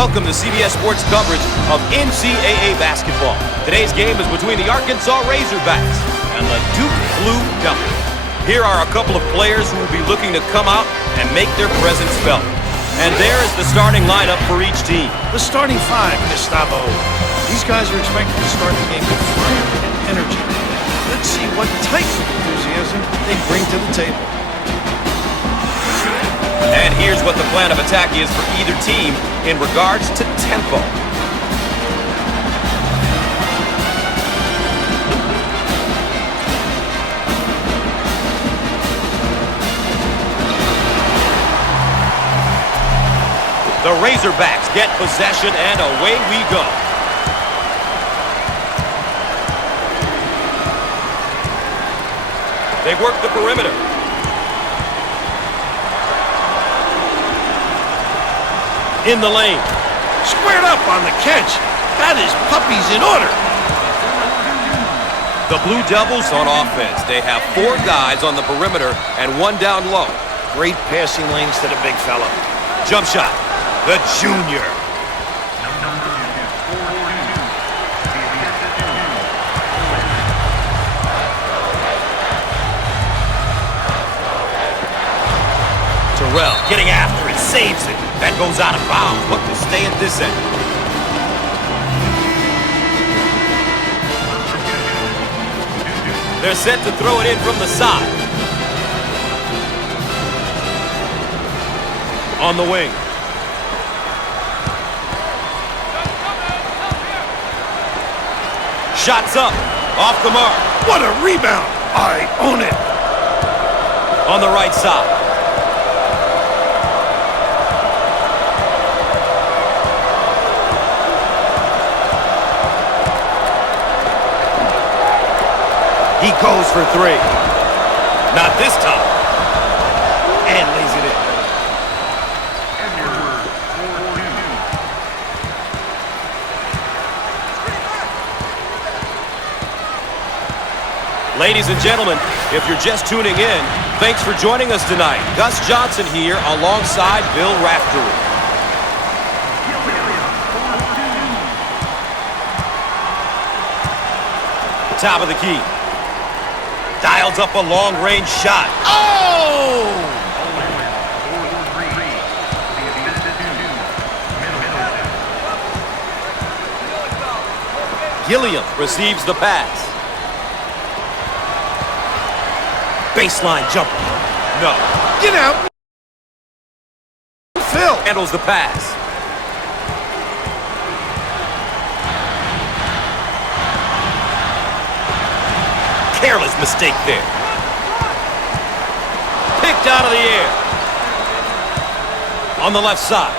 Welcome to CBS Sports coverage of NCAA basketball. Today's game is between the Arkansas Razorbacks and the Duke Blue Devils. Here are a couple of players who will be looking to come out and make their presence felt. And there is the starting lineup for each team. The starting five, Gustavo. These guys are expected to start the game with fire and energy. Let's see what type of enthusiasm they bring to the table. And here's what the plan of attack is for either team in regards to tempo. The Razorbacks get possession and away we go. They work the perimeter. In the lane. Squared up on the catch. Got his puppies in order. The Blue Devils on offense. They have 4 guys on the perimeter and 1 down low. Great passing lanes to the big fella. Jump shot. The junior. Terrell getting after it, saves it. That goes out of bounds, but will stay at this end. They're set to throw it in from the side. On the wing. Shots up, off the mark. What a rebound! I own it. On the right side. He goes for 3. Not this time. And lays it in. Ladies and gentlemen, if you're just tuning in, thanks for joining us tonight. Gus Johnson here alongside Bill Raftery. Top of the key. Dials up a long-range shot. Oh! Gilliam receives the pass. Baseline jumper. No. Get out. Phil handles the pass. Careless mistake there. Picked out of the air. On the left side.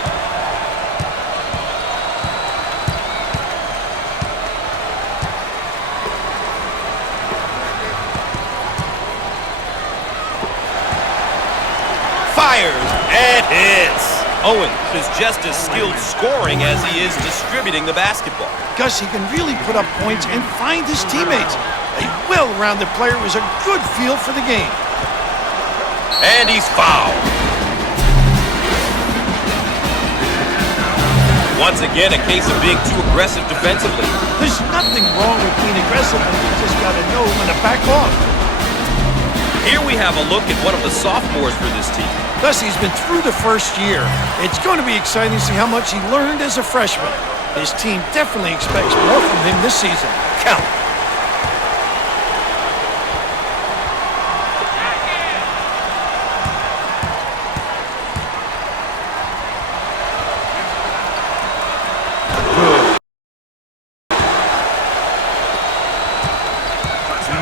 Fires and hits. Owens is just as skilled scoring as he is distributing the basketball. Gus, he can really put up points and find his teammates. A well-rounded player with a good feel for the game. And he's fouled. Once again, a case of being too aggressive defensively. There's nothing wrong with being aggressive, but you just got to know when to back off. Here we have a look at one of the sophomores for this team. Thus, he's been through the first year. It's going to be exciting to see how much he learned as a freshman. His team definitely expects more from him this season. Count.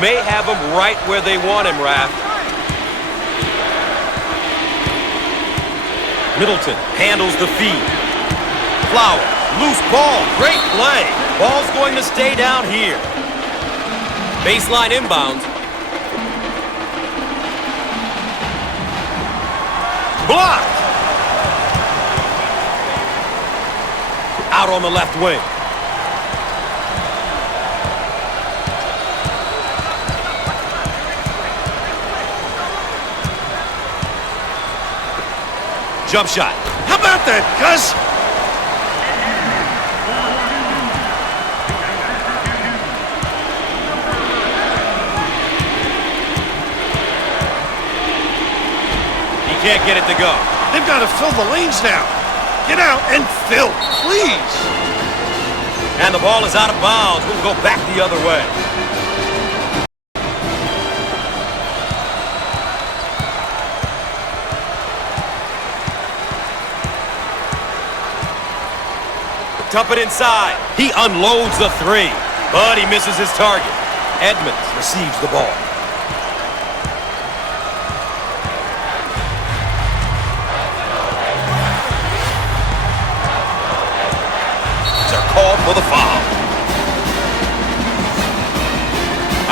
May have him right where they want him, Raph. Middleton handles the feed. Flower, loose ball, great play. Ball's going to stay down here. Baseline inbounds. Blocked. Out on the left wing. Jump shot. How about that, Gus? can't get it to go. They've got to fill the lanes now. Get out and fill, please. And the ball is out of bounds. We'll go back the other way. Dump it inside. He unloads the three, but he misses his target. Edmonds receives the ball. They're called for the foul.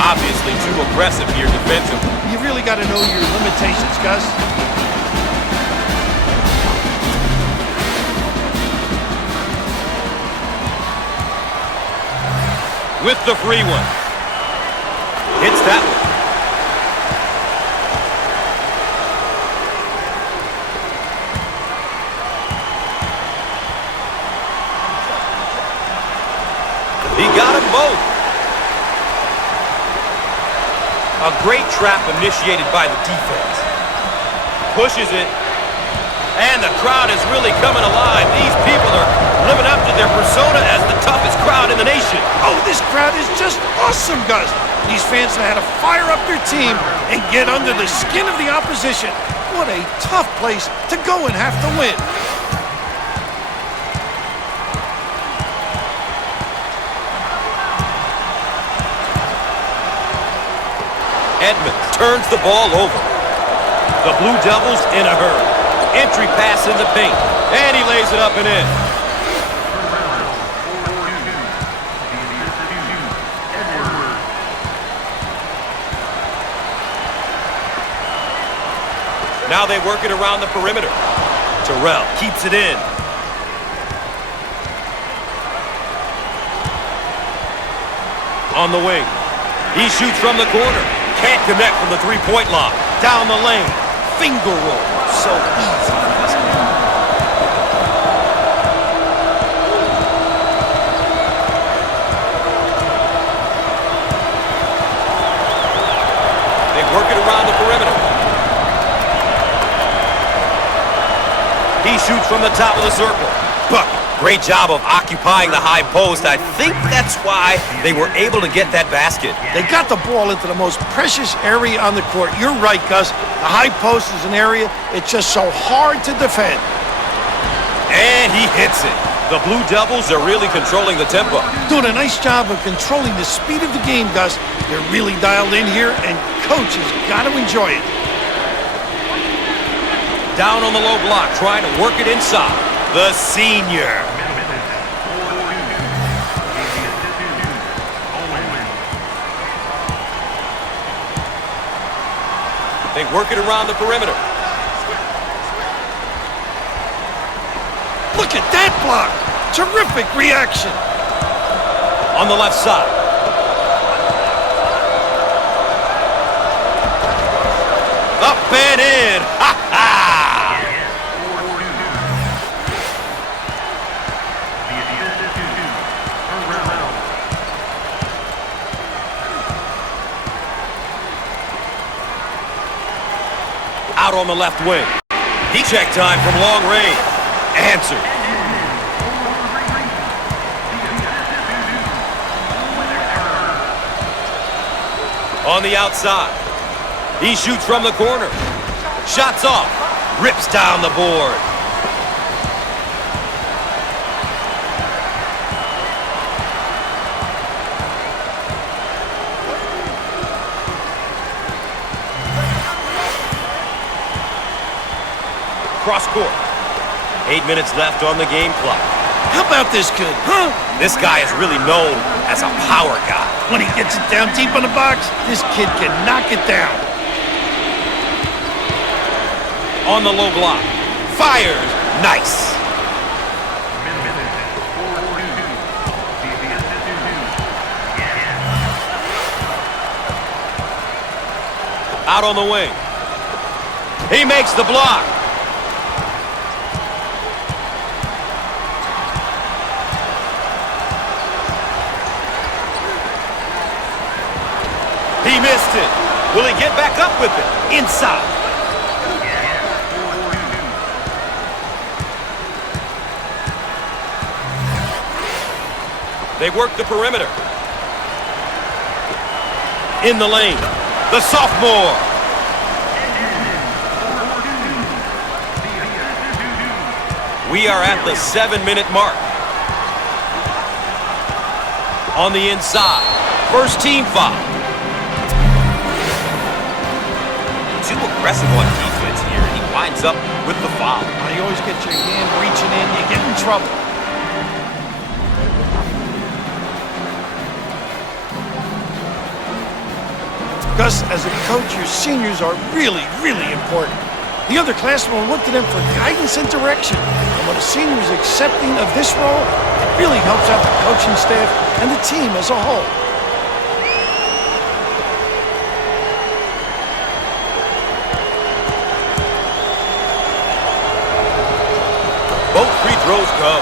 Obviously too aggressive here defensively. You really got to know your limitations, Gus. With the free one. Hits that one. He got them both. A great trap initiated by the defense. Pushes it. And the crowd is really coming alive. These people are living up to their persona as the toughest crowd in the nation. Oh, this crowd is just awesome, Gus. These fans know how to fire up their team and get under the skin of the opposition. What a tough place to go and have to win. Edmonds turns the ball over. The Blue Devils in a hurry. Entry pass in the paint. And he lays it up and in. Now they work it around the perimeter. Terrell keeps it in. On the wing. He shoots from the corner. Can't connect from the three-point line. Down the lane. Finger roll. So easy. They work it around the perimeter. He shoots from the top of the circle. Bucket. Great job of occupying the high post. I think that's why they were able to get that basket. They got the ball into the most precious area on the court. You're right, Gus. The high post is an area it's just so hard to defend. And he hits it. The Blue Devils are really controlling the tempo. Doing a nice job of controlling the speed of the game, Gus. They're really dialed in here, and coach has got to enjoy it. Down on the low block, trying to work it inside. The senior. They work it around the perimeter. Look at that block. Terrific reaction. On the left side. Up and in. Ha ha! Out on the left wing. He check time from long range. Answered. On the outside. He shoots from the corner. Shots off. Rips down the board. Cross court. 8 minutes left on the game clock. How about this kid, huh? This guy is really known as a power guy. When he gets it down deep in the box, this kid can knock it down. On the low block. Fires. Nice. Out on the wing. He makes the block. He missed it. Will he get back up with it? Inside. They work the perimeter. In the lane, the sophomore. We are at the 7-minute mark. On the inside, first team foul. Too aggressive on defense here, and he winds up with the foul. You always get your hand reaching in, you get in trouble. Gus, as a coach, your seniors are really, really important. The other classmen will look to them for guidance and direction. And when a senior is accepting of this role, it really helps out the coaching staff and the team as a whole. Both free throws go.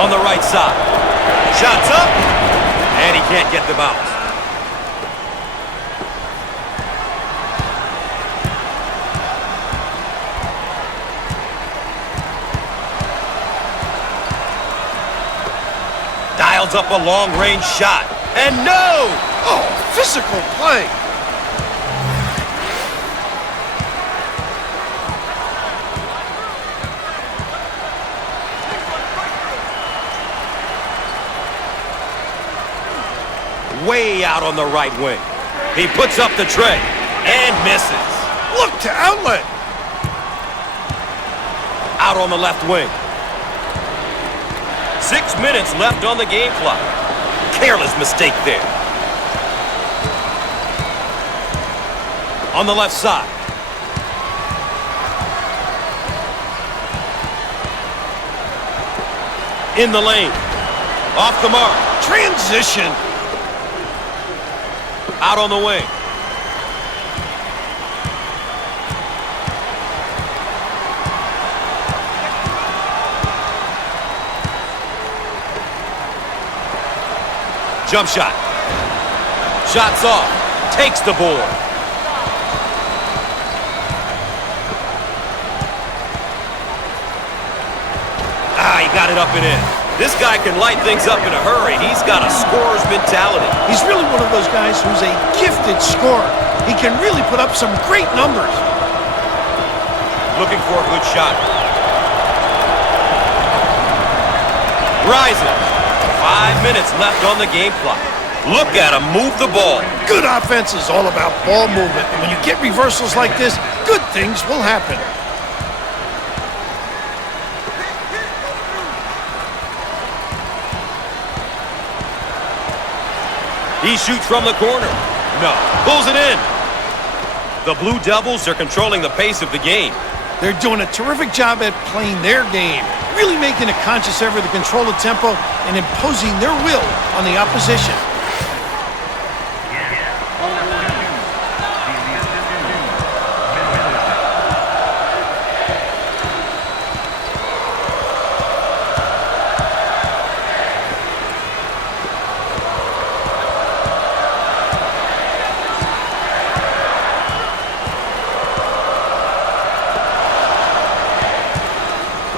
On the right side. Shots up. And he can't get the bounce. Dials up a long-range shot. And no! Oh, physical play. Way out on the right wing. He puts up the tray and misses. Look to outlet. Out on the left wing. 6 minutes left on the game clock. Careless mistake there. On the left side. In the lane. Off the mark. Transition. Out on the wing. Jump shot. Shots off. Takes the board. He got it up and in. This guy can light things up in a hurry. He's got a scorer's mentality. He's really one of those guys who's a gifted scorer. He can really put up some great numbers. Looking for a good shot. Rising. 5 minutes left on the game clock. Look at him move the ball. Good offense is all about ball movement. And when you get reversals like this, good things will happen. He shoots from the corner. No. Pulls it in. The Blue Devils are controlling the pace of the game. They're doing a terrific job at playing their game, really making a conscious effort to control the tempo and imposing their will on the opposition.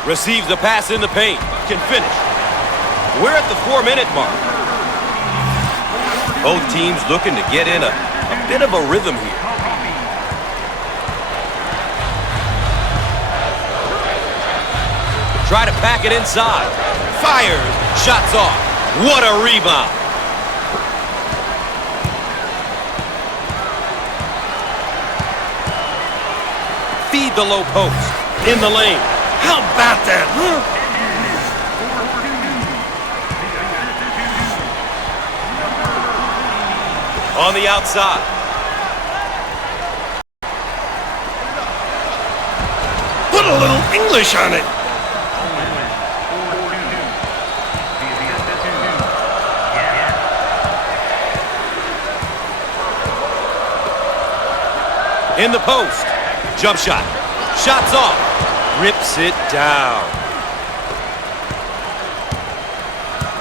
Receives the pass in the paint. Can finish. We're at the 4-minute mark. Both teams looking to get in a bit of a rhythm here. Try to pack it inside. Fires. Shots off. What a rebound. Feed the low post. In the lane. How about that, huh? On the outside. Put a little English on it. In the post. Jump shot. Shots off. Rips it down.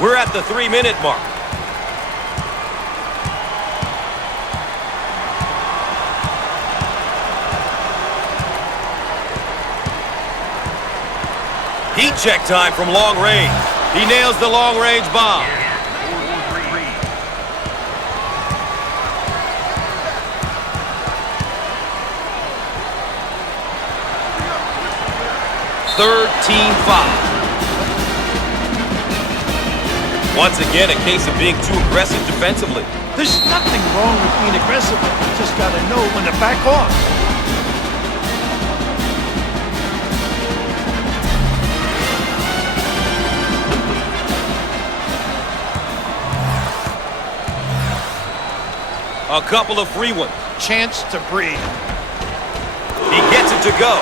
We're at the 3-minute mark. Heat check time from long range. He nails the long-range bomb. Third team foul. Once again, a case of being too aggressive defensively. There's nothing wrong with being aggressive. You just got to know when to back off. A couple of free ones. Chance to breathe. He gets it to go.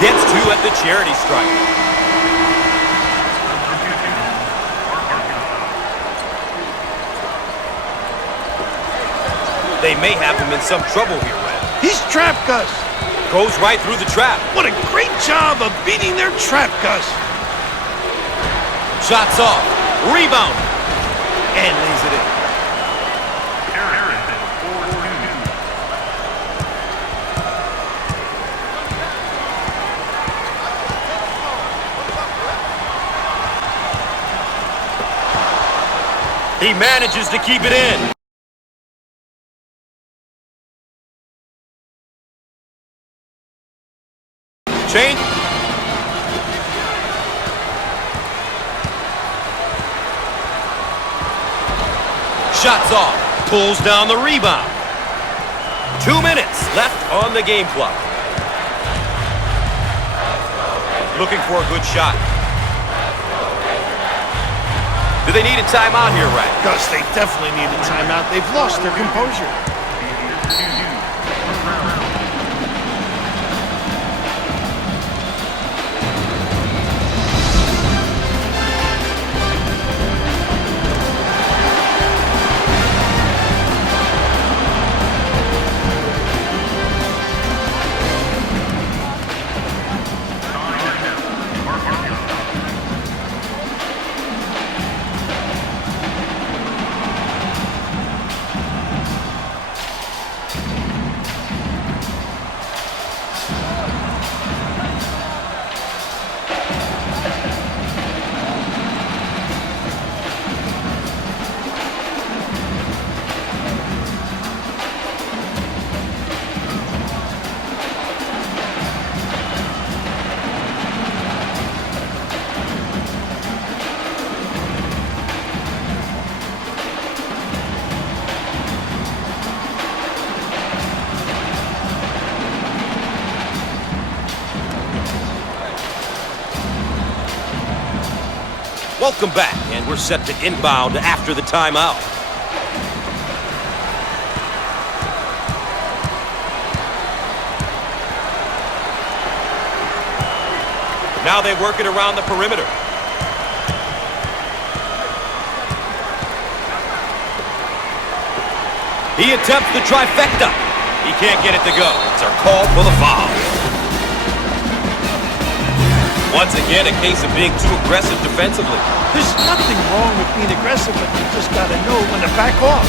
Gets two at the charity stripe. They may have him in some trouble here, Red. He's trapped, Gus. Goes right through the trap. What a great job of beating their trap, Gus. Shots off. Rebound. And lays it in. He manages to keep it in. Change. Shots off. Pulls down the rebound. 2 minutes left on the game clock. Looking for a good shot. Do they need a timeout here, Rat? Gus, they definitely need a timeout. They've lost their composure. Welcome back, and we're set to inbound after the timeout. Now they work it around the perimeter. He attempts the trifecta. He can't get it to go. It's our call for the foul. Once again, a case of being too aggressive defensively. There's nothing wrong with being aggressive, but you just got to know when to back off.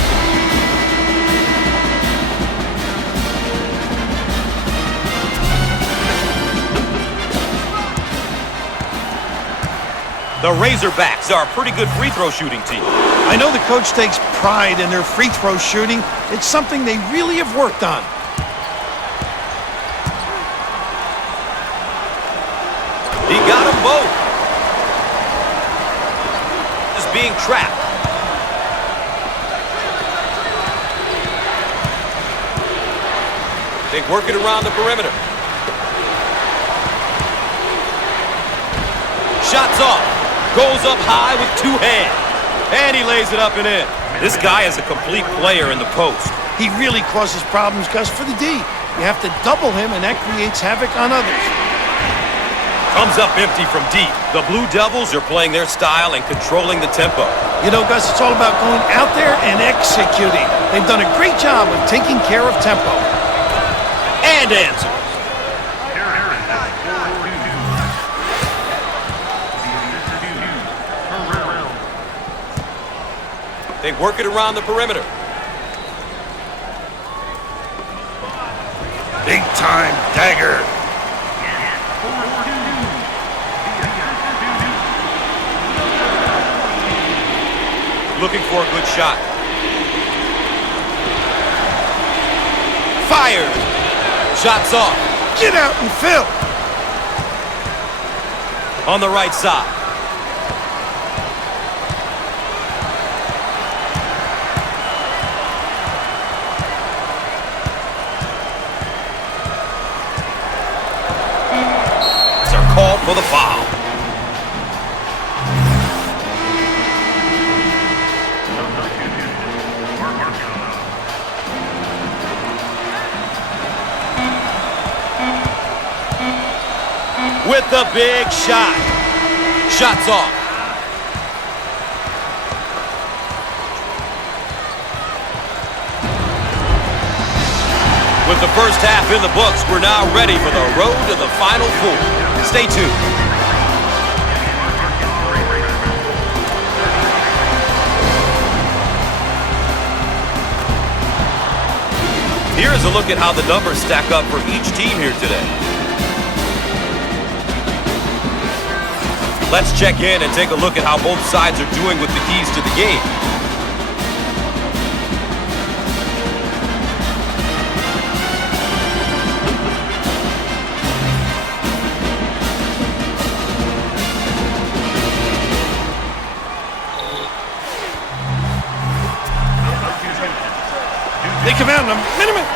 The Razorbacks are a pretty good free throw shooting team. I know the coach takes pride in their free throw shooting. It's something they really have worked on. He got them both. Is being trapped. They work it around the perimeter. Shots off. Goes up high with two hands. And he lays it up and in. This guy is a complete player in the post. He really causes problems, Gus, for the D. You have to double him, and that creates havoc on others. Comes up empty from deep. The Blue Devils are playing their style and controlling the tempo. You know, Gus, it's all about going out there and executing. They've done a great job of taking care of tempo. And answers. They work it around the perimeter. Big time dagger. Looking for a good shot. Fired. Shots off. Get out and fill. On the right side. They're called for the foul. With the big shot. Shots off. With the first half in the books, we're now ready for the road to the Final Four. Stay tuned. Here's a look at how the numbers stack up for each team here today. Let's check in and take a look at how both sides are doing with the keys to the game. They come out in a minute.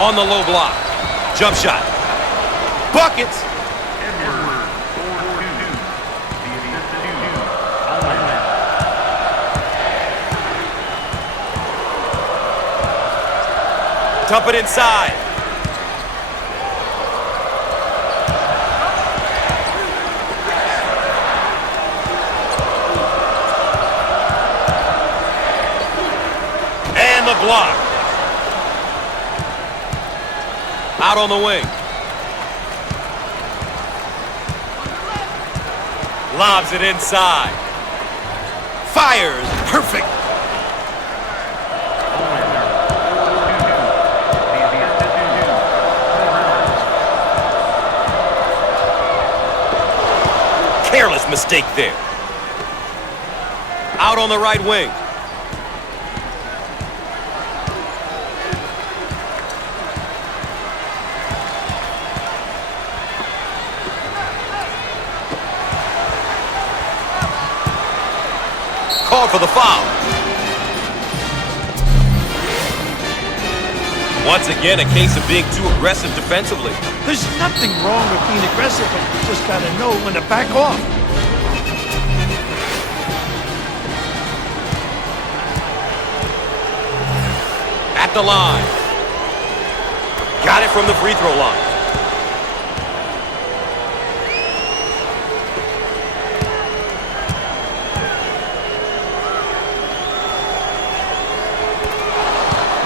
On the low block. Jump shot. Buckets. Dump it inside. And the block. Out on the wing. Lobs it inside. Fires. Perfect. Careless mistake there. Out on the right wing. Called for the foul. Once again, a case of being too aggressive defensively. There's nothing wrong with being aggressive, but you just got to know when to back off. At the line. Got it from the free throw line.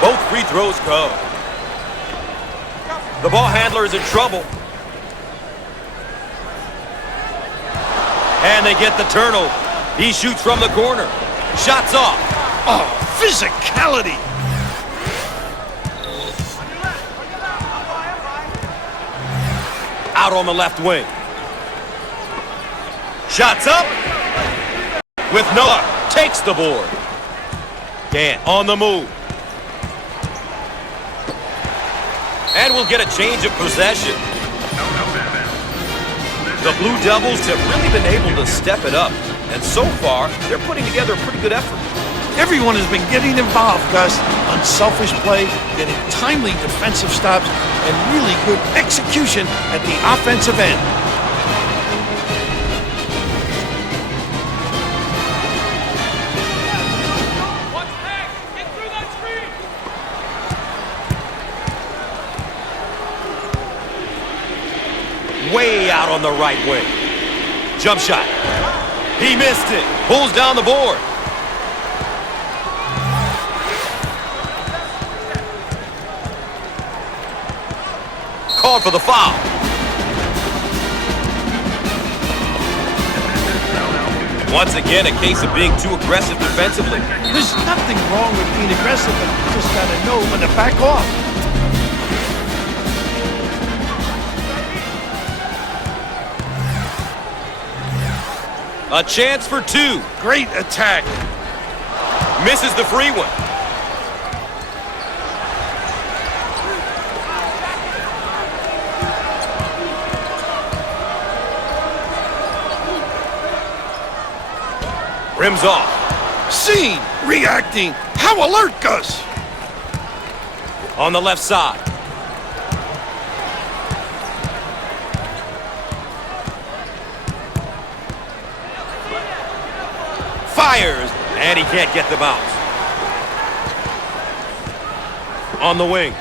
Both free throws go. The ball handler is in trouble. And they get the turnover. He shoots from the corner. Shots off. Oh, physicality. Out on the left wing. Shots up. With Noah. Takes the board. Dan on the move. And we'll get a change of possession. The Blue Devils have really been able to step it up. And so far, they're putting together a pretty good effort. Everyone has been getting involved, Gus. Unselfish play, getting timely defensive stops, and really good execution at the offensive end. Way out on the right wing. Jump shot. He missed it. Pulls down the board. Called for the foul. Once again, a case of being too aggressive defensively. There's nothing wrong with being aggressive, but you just got to know when to back off. A chance for two. Great attack. Misses the free one. Rims off. Seen. Reacting. How alert, Gus. On the left side. Fires, and he can't get the bounce. On the wing.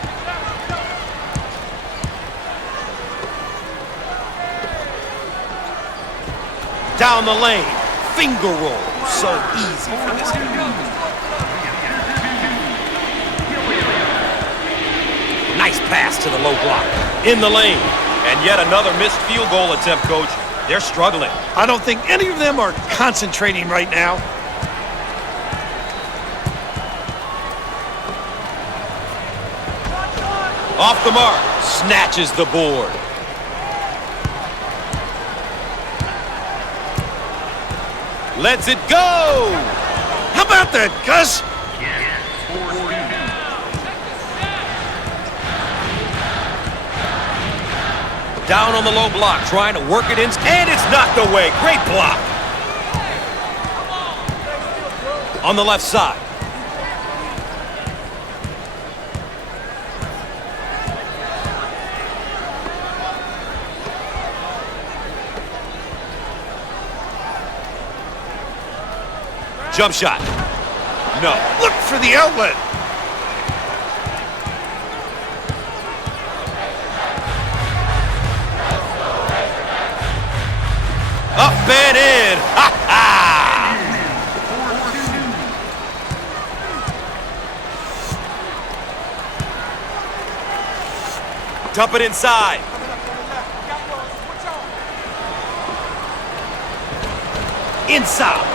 Down the lane. Finger roll. So easy for this guy. Nice pass to the low block. In the lane. And yet another missed field goal attempt, Coach. They're struggling. I don't think any of them are concentrating right now. Off the mark. Snatches the board. Lets it go. How about that, Gus? Down on the low block, trying to work it in, and it's knocked away. Great block. On the left side. Jump shot. No. Look for the outlet. Up and in. Ha ha! Dump it inside. Inside.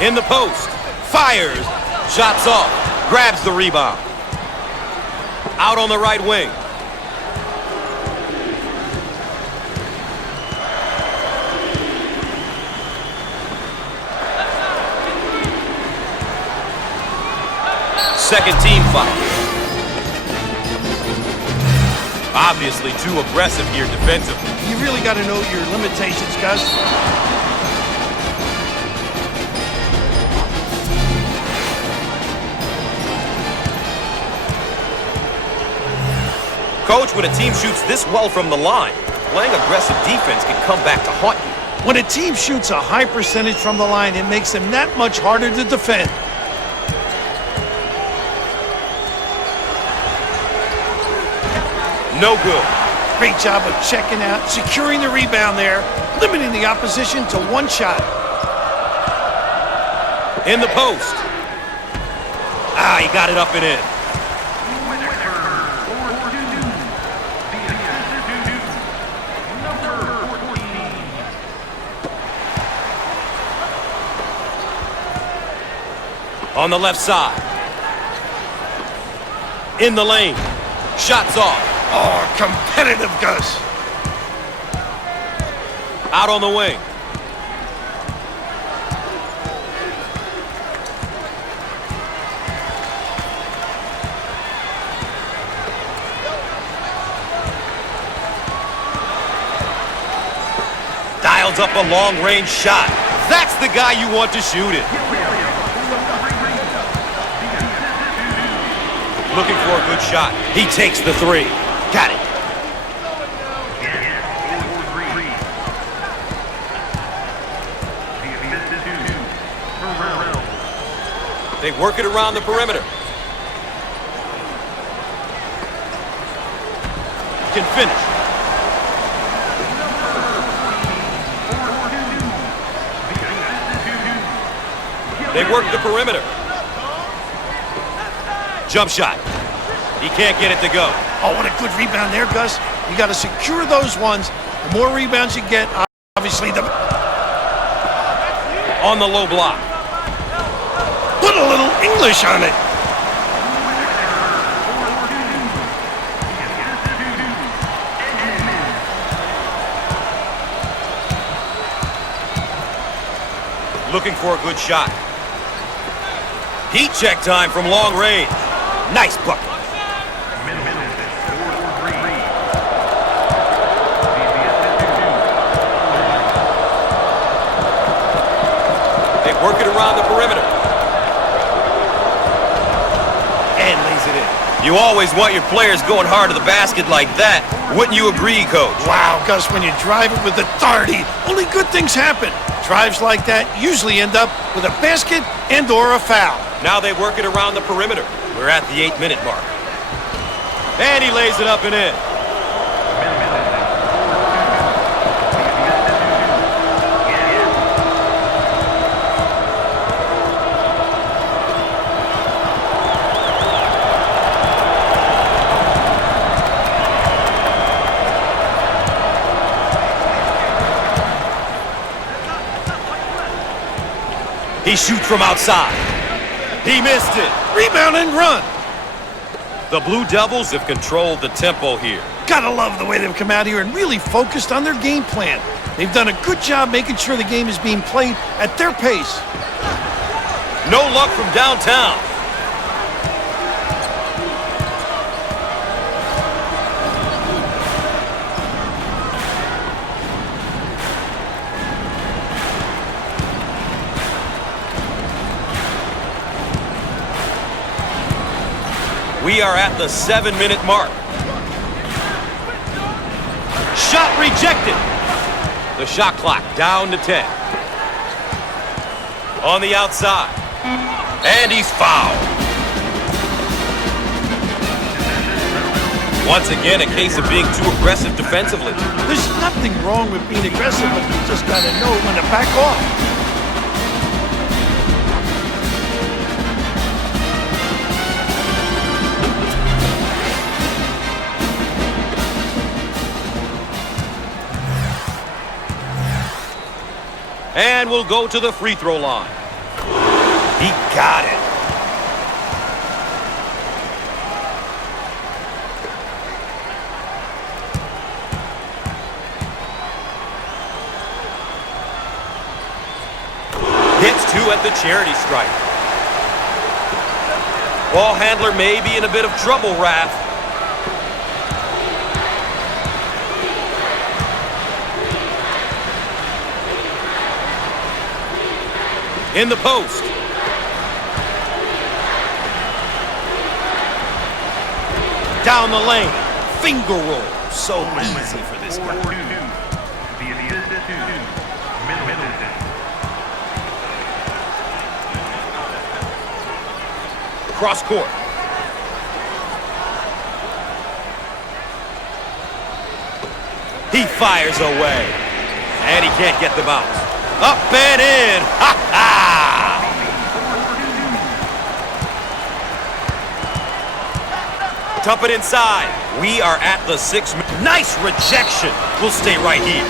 In the post. Fires. Shots off. Grabs the rebound. Out on the right wing. Second team foul. Obviously too aggressive here defensively. You really got to know your limitations, Gus. Coach, when a team shoots this well from the line, playing aggressive defense can come back to haunt you. When a team shoots a high percentage from the line, it makes them that much harder to defend. No good. Great job of checking out, securing the rebound there, limiting the opposition to one shot. In the post. Ah, he got it up and in. On the left side. In the lane. Shots off. Oh, competitive, Gus. Out on the wing. Dials up a long-range shot. That's the guy you want to shoot it. Looking for a good shot. He takes the three. Got it. They work it around the perimeter. Can finish. They work the perimeter. Jump shot. He can't get it to go. Oh, what a good rebound there, Gus. You got to secure those ones. The more rebounds you get, obviously, the... On the low block. Put a little English on it. Looking for a good shot. Heat check time from long range. Nice bucket. They work it around the perimeter. And lays it in. You always want your players going hard to the basket like that. Wouldn't you agree, Coach? Wow, Gus, when you drive it with authority, only good things happen. Drives like that usually end up with a basket and or a foul. Now they work it around the perimeter. We're at the 8-minute mark. And he lays it up and in. He shoots from outside. He missed it. Rebound and run. The Blue Devils have controlled the tempo here. Gotta love the way they've come out here and really focused on their game plan. They've done a good job making sure the game is being played at their pace. No luck from downtown. We are at the 7-minute mark. Shot rejected. The shot clock down to 10. On the outside. And he's fouled. Once again, a case of being too aggressive defensively. There's nothing wrong with being aggressive, but you just gotta know when to back off. And we'll go to the free throw line. He got it. Hits two at the charity stripe. Ball handler may be in a bit of trouble, Raph. In the post. Down the lane. Finger roll. So easy for this guy. Cross court. He fires away. And he can't get the bounce. Up and in. Ha ha! Dump it inside. We are at the 6-minute. Nice rejection. We'll stay right here.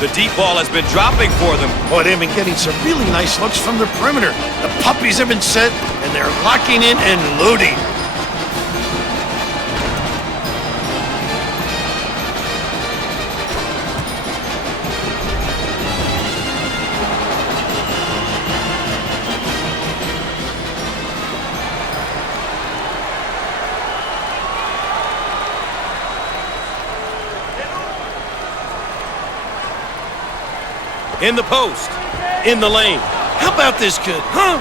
The deep ball has been dropping for them. Boy, they've been getting some really nice looks from the perimeter. The puppies have been set, and they're locking in and loading. In the post. In the lane. How about this kid, huh?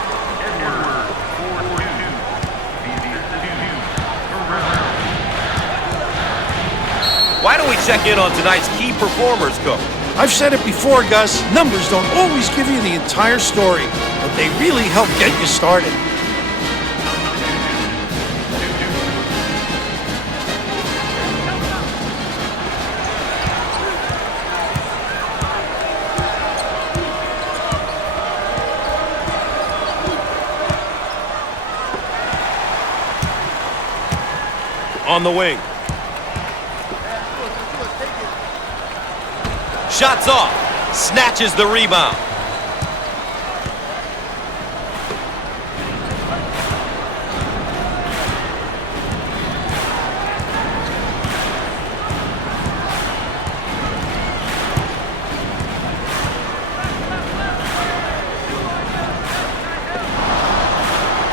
Why don't we check in on tonight's key performers, Coach? I've said it before, Gus. Numbers don't always give you the entire story, but they really help get you started. on the wing. Shots off. Snatches the rebound.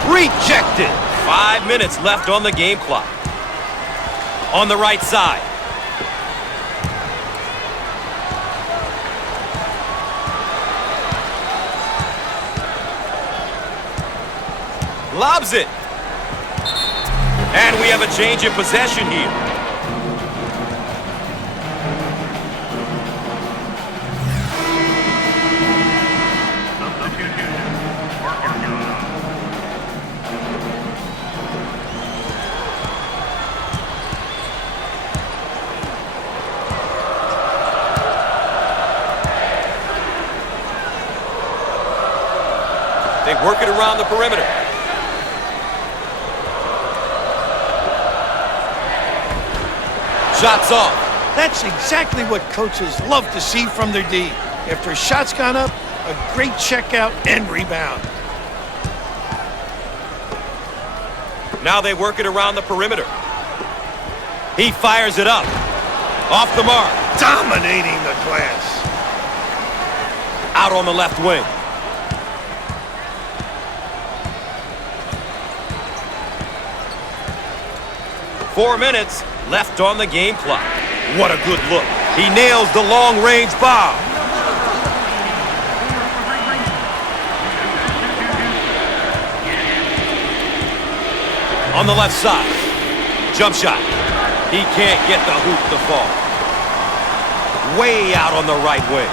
Rejected. 5 minutes left on the game clock. On the right side. Lobs it. And we have a change in possession here. They work it around the perimeter. Shots off. That's exactly what coaches love to see from their D. After a shot's gone up, a great checkout and rebound. Now they work it around the perimeter. He fires it up. Off the mark. Dominating the glass. Out on the left wing. Four minutes left on the game clock. What a good look. He nails the long-range bomb. On the left side. Jump shot. He can't get the hoop to fall. Way out on the right wing.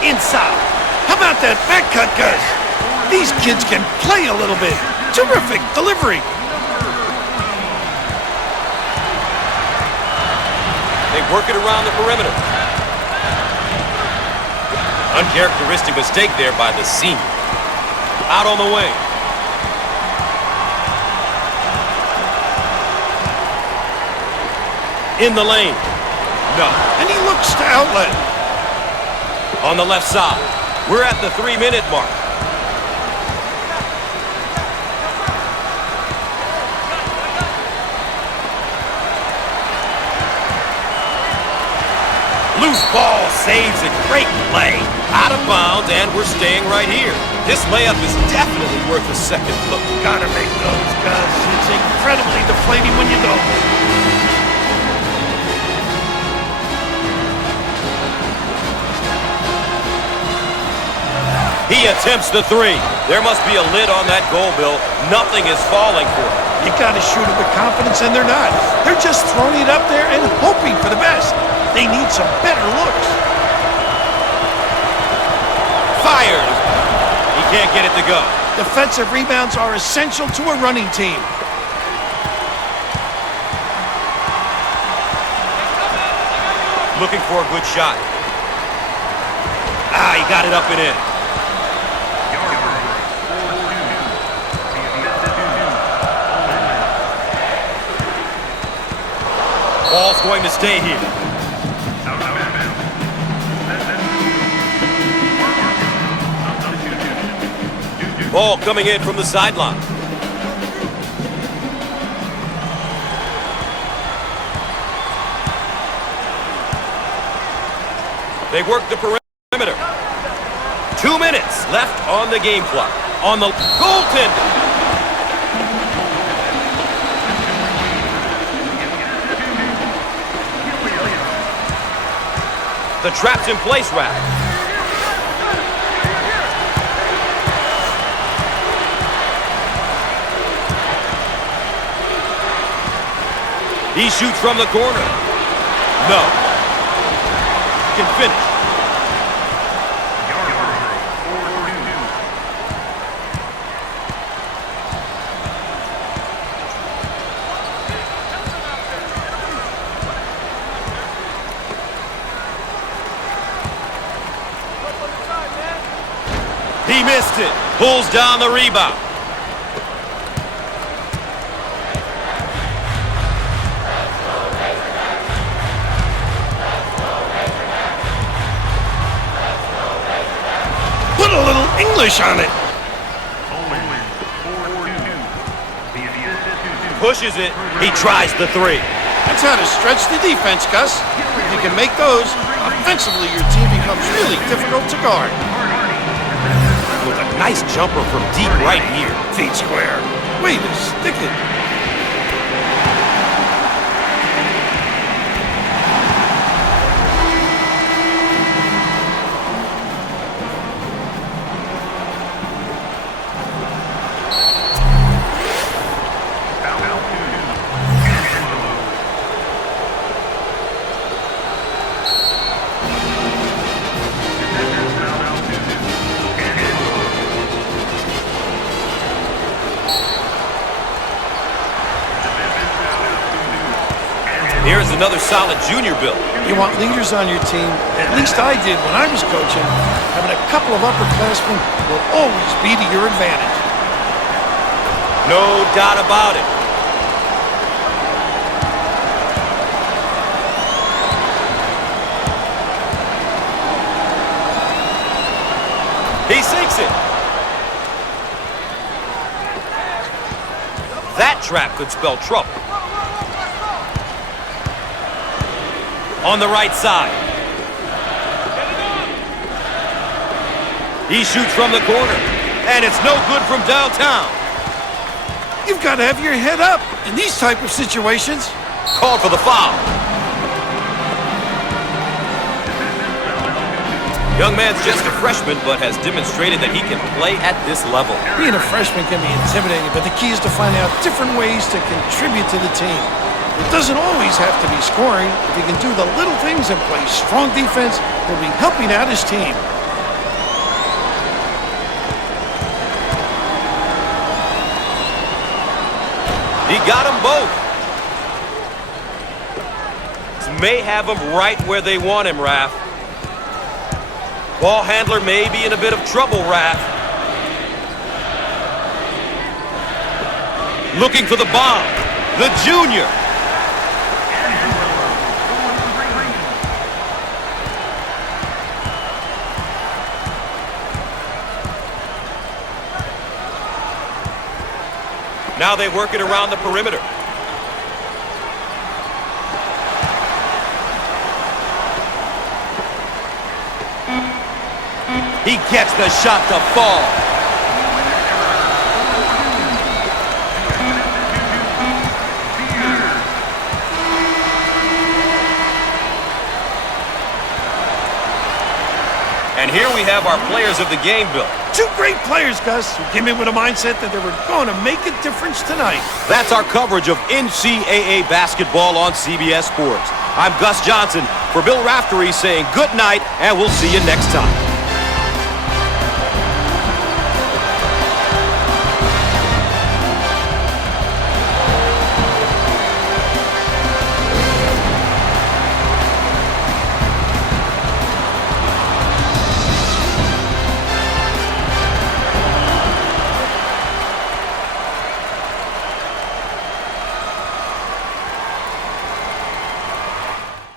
Inside. How about that back cut, Gus? These kids can play a little bit. Terrific delivery. They work it around the perimeter. Uncharacteristic mistake there by the senior. Out on the wing. In the lane. No. And he looks to outlet. On the left side. We're at the 3-minute mark. Loose ball saves it. Great play. Out of bounds, and we're staying right here. This layup is definitely worth a second look. Gotta make those, Gus. It's incredibly deflating when you don't. He attempts the three. There must be a lid on that goal, Bill. Nothing is falling for him. You got to shoot it with confidence, and they're not. They're just throwing it up there and hoping for the best. They need some better looks. Fires. He can't get it to go. Defensive rebounds are essential to a running team. Looking for a good shot. Ah, he got it up and in. Ball's going to stay here. Ball coming in from the sideline. They work the perimeter. 2 minutes left on the game clock. On the goaltender. The trapped in place route. He shoots from the corner. No. Can finish. He missed it. Pulls down the rebound. Put a little English on it. Pushes it. He tries the three. That's how to stretch the defense, Gus. If you can make those, offensively your team becomes really difficult to guard. With a nice jumper from deep right here. Feet square. Way to stick it. Here's another solid junior build. You want leaders on your team, at least I did when I was coaching. Having a couple of upperclassmen will always be to your advantage. No doubt about it. He sinks it. That trap could spell trouble. On the right side. He shoots from the corner. And it's no good from downtown. You've got to have your head up in these type of situations. Called for the foul. Young man's just a freshman, but has demonstrated that he can play at this level. Being a freshman can be intimidating, but the key is to find out different ways to contribute to the team. It doesn't always have to be scoring. If he can do the little things and play strong defense, he'll be helping out his team. He got them both. This may have them right where they want him, Raph. Ball handler may be in a bit of trouble, Raph. Looking for the bomb. The junior. Now they work it around the perimeter. He gets the shot to fall. And here we have our players of the game, Bill. Two great players, Gus, who came in with a mindset that they were going to make a difference tonight. That's our coverage of NCAA basketball on CBS Sports. I'm Gus Johnson for Bill Raftery saying good night, and we'll see you next time.